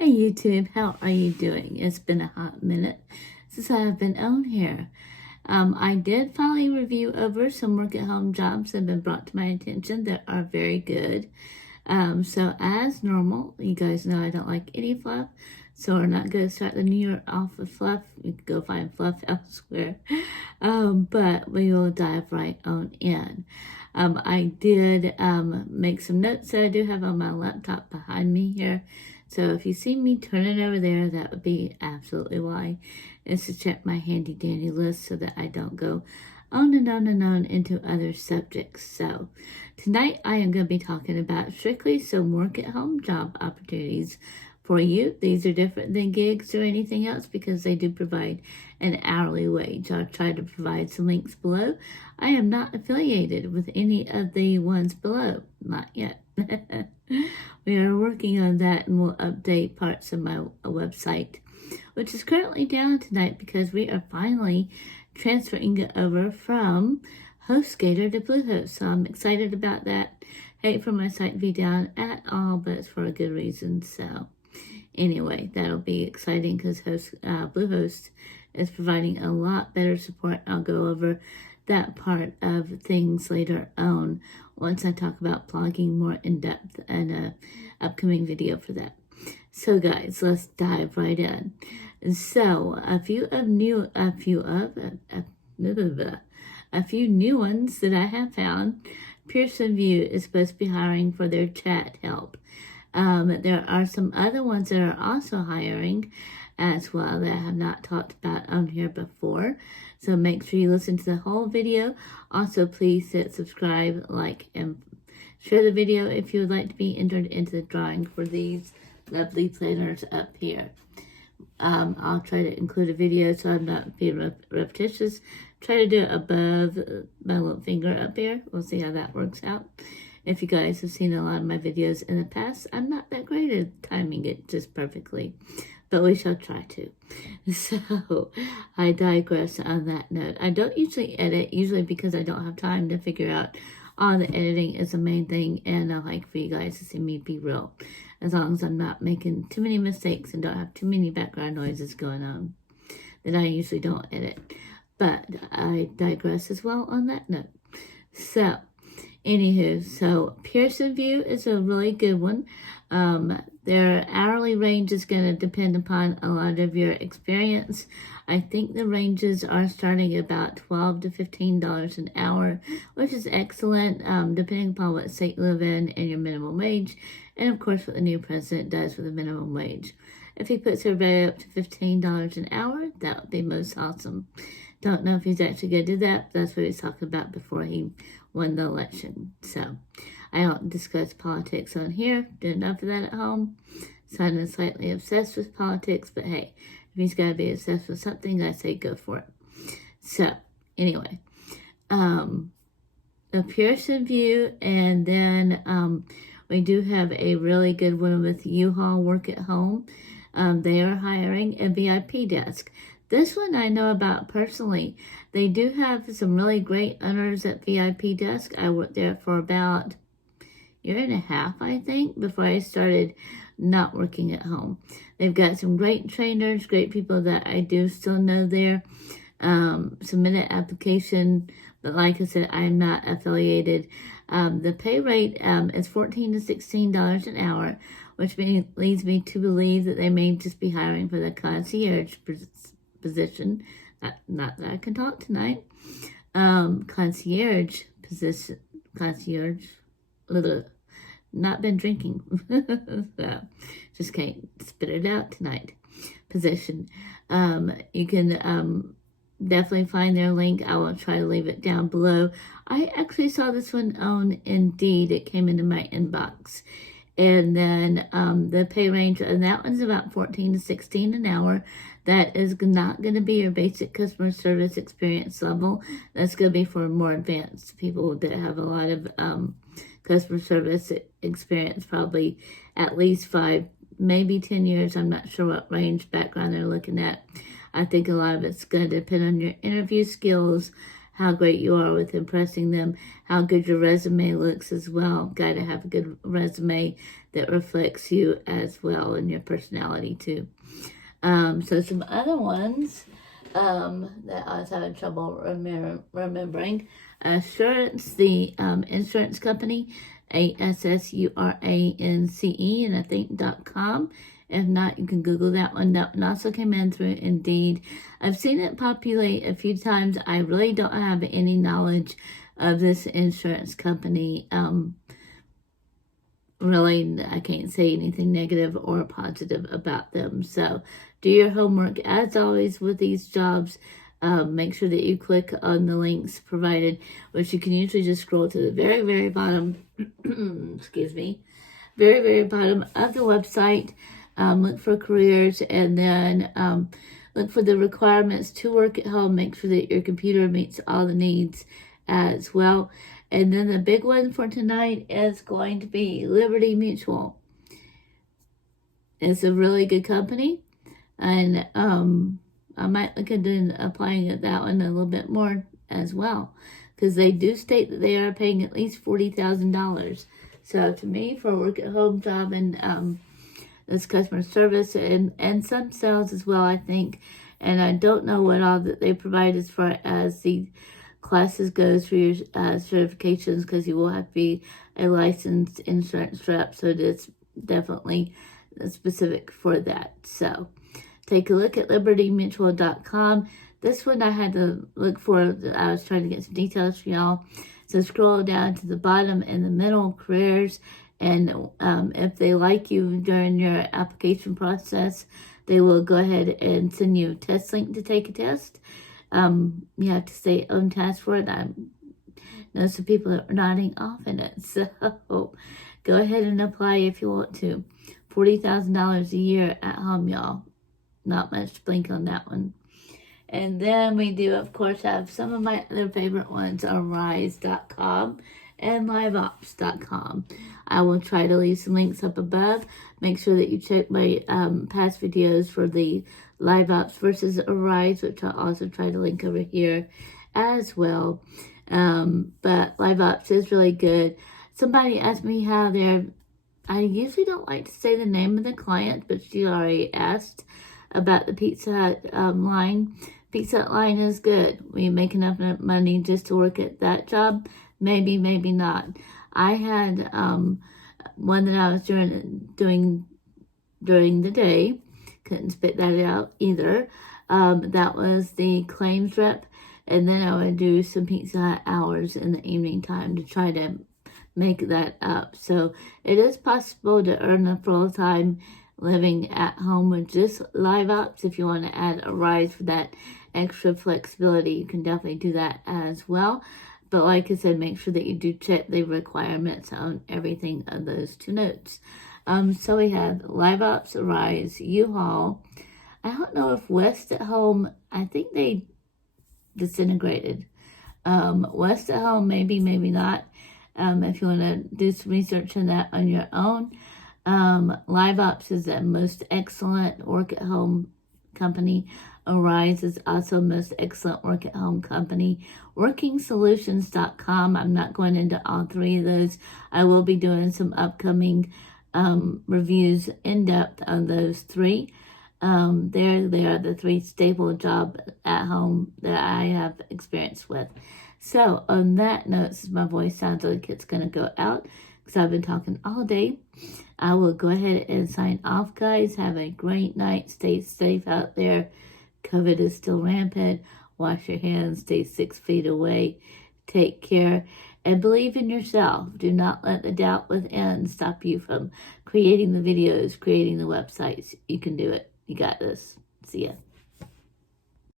Hey YouTube, how are you doing? It's been a hot minute since I've been on here. I did finally review over some work at home jobs that have been brought to my attention that are very good. So as normal, you guys know I don't like any fluff, so we're not going to start the new year off with fluff. You can go find fluff elsewhere. But we will dive right on in. I did make some notes that I do have on my laptop behind me here. So if you see me turning over there, that would be absolutely why. It's to check my handy dandy list so that I don't go on and on and on into other subjects. So tonight I am going to be talking about strictly some work at home job opportunities for you. These are different than gigs or anything else because they do provide an hourly wage. I'll try to provide some links below. I am not affiliated with any of the ones below. Not yet. We are working on that, and we'll update parts of my website, which is currently down tonight because we are finally transferring it over from HostGator to Bluehost. So I'm excited about that. Hate for my site to be down at all, but it's for a good reason. So anyway, that'll be exciting because Bluehost is providing a lot better support. I'll go over that part of things later on once I talk about blogging more in depth and an upcoming video for that. So guys, let's dive right in. So a few new ones that I have found. Pearson VUE is supposed to be hiring for their chat help. There are some other ones that are also hiring as well that I have not talked about on here before. So make sure you listen to the whole video. Also, please hit subscribe, like, and share the video if you would like to be entered into the drawing for these lovely planners up here. I'll try to include a video so I'm not being repetitious. Try to do it above my little finger up here. We'll see how that works out. If you guys have seen a lot of my videos in the past, I'm not that great at timing it just perfectly, but we shall try to. So I digress on that note. I don't usually edit, usually because I don't have time to figure out all the editing is the main thing, and I like for you guys to see me be real. As long as I'm not making too many mistakes and don't have too many background noises going on, then I usually don't edit. But I digress as well on that note. So anywho, so Pearson VUE is a really good one. Their hourly range is going to depend upon a lot of your experience. I think the ranges are starting at about $12 to $15 an hour, which is excellent, depending upon what state you live in and your minimum wage, and of course what the new president does with the minimum wage. If he puts everybody up to $15 an hour, that would be most awesome. Don't know if he's actually going to do that, but that's what he's talking about before he won the election. So I don't discuss politics on here. Do enough of that at home. Sounding slightly obsessed with politics, but hey, if he's got to be obsessed with something, I say go for it. So anyway, the Pearson VUE, and then we do have a really good one with U-Haul Work at Home. They are hiring a VIP desk. This one I know about personally. They do have some really great owners at VIP Desk. I worked there for about a year and a half, I think, before I started not working at home. They've got some great trainers, great people that I do still know there. Submitted application, but like I said, I'm not affiliated. The pay rate is $14 to $16 an hour, which leads me to believe that they may just be hiring for the concierge position. Not that I can talk tonight. Concierge position. Concierge. Not been drinking. So just can't spit it out tonight. Position. You can definitely find their link. I will try to leave it down below. I actually saw this one on Indeed. It came into my inbox. And then the pay range, and that one's about $14 to $16 an hour. That is not going to be your basic customer service experience level. That's going to be for more advanced people that have a lot of customer service experience, probably at least 5, maybe 10 years. I'm not sure what range background they're looking at. I think a lot of it's going to depend on your interview skills, how great you are with impressing them, how good your resume looks as well. Got to have a good resume that reflects you as well and your personality too. So some other ones that I was having trouble remembering. Assurance, the insurance company, ASSURANCE, and I think .com. If not, you can Google that one. That one also came in through Indeed. I've seen it populate a few times. I really don't have any knowledge of this insurance company. Really, I can't say anything negative or positive about them. So do your homework. As always with these jobs, make sure that you click on the links provided, which you can usually just scroll to the very, very bottom, excuse me, very, very bottom of the website. Look for careers, and then look for the requirements to work at home. Make sure that your computer meets all the needs as well. And then the big one for tonight is going to be Liberty Mutual. It's a really good company, and I might look into applying at that one a little bit more as well, because they do state that they are paying at least $40,000. So to me, for a work-at-home job and this customer service and some sales as well, I think. And I don't know what all that they provide as far as the classes goes for your certifications, because you will have to be a licensed insurance rep, so it's definitely specific for that. So take a look at libertymutual.com. This one I had to look for. I was trying to get some details for y'all. So scroll down to the bottom in the middle, careers, and if they like you during your application process, they will go ahead and send you a test link to take a test. You have to stay on task for it. I know some people that are nodding off in it, so go ahead and apply if you want to. $40,000 a year at home, y'all. Not much to blink on that one. And then we do, of course, have some of my other favorite ones are rise.com and liveops.com. I will try to leave some links up above. Make sure that you check my past videos for the Live Ops versus Arise, which I'll also try to link over here as well. But Live Ops is really good. Somebody asked me how I usually don't like to say the name of the client, but she already asked about the Pizza Hut line. Pizza Hut line is good. Will you make enough money just to work at that job? Maybe, maybe not. I had one that I was doing during the day. Couldn't spit that out either. That was the claims rep. And then I would do some Pizza Hut hours in the evening time to try to make that up. So it is possible to earn a full-time living at home with just Live Ops. If you want to add a rise for that extra flexibility, you can definitely do that as well. But like I said, make sure that you do check the requirements on everything of those two notes. So we have Live Ops, Rise, U-Haul. I don't know if West at Home, I think they disintegrated. West at Home, maybe, maybe not. If you want to do some research on that on your own. Live Ops is the most excellent work-at-home company. Arise is also most excellent work-at-home company. WorkingSolutions.com. I'm not going into all three of those. I will be doing some upcoming reviews in depth on those three. They are the three stable job at home that I have experience with. So on that note, since my voice sounds like it's going to go out because I've been talking all day, I will go ahead and sign off, guys. Have a great night. Stay safe out there. COVID is still rampant. Wash your hands. Stay 6 feet away. Take care. And believe in yourself. Do not let the doubt within stop you from creating the videos, creating the websites. You can do it. You got this. See ya.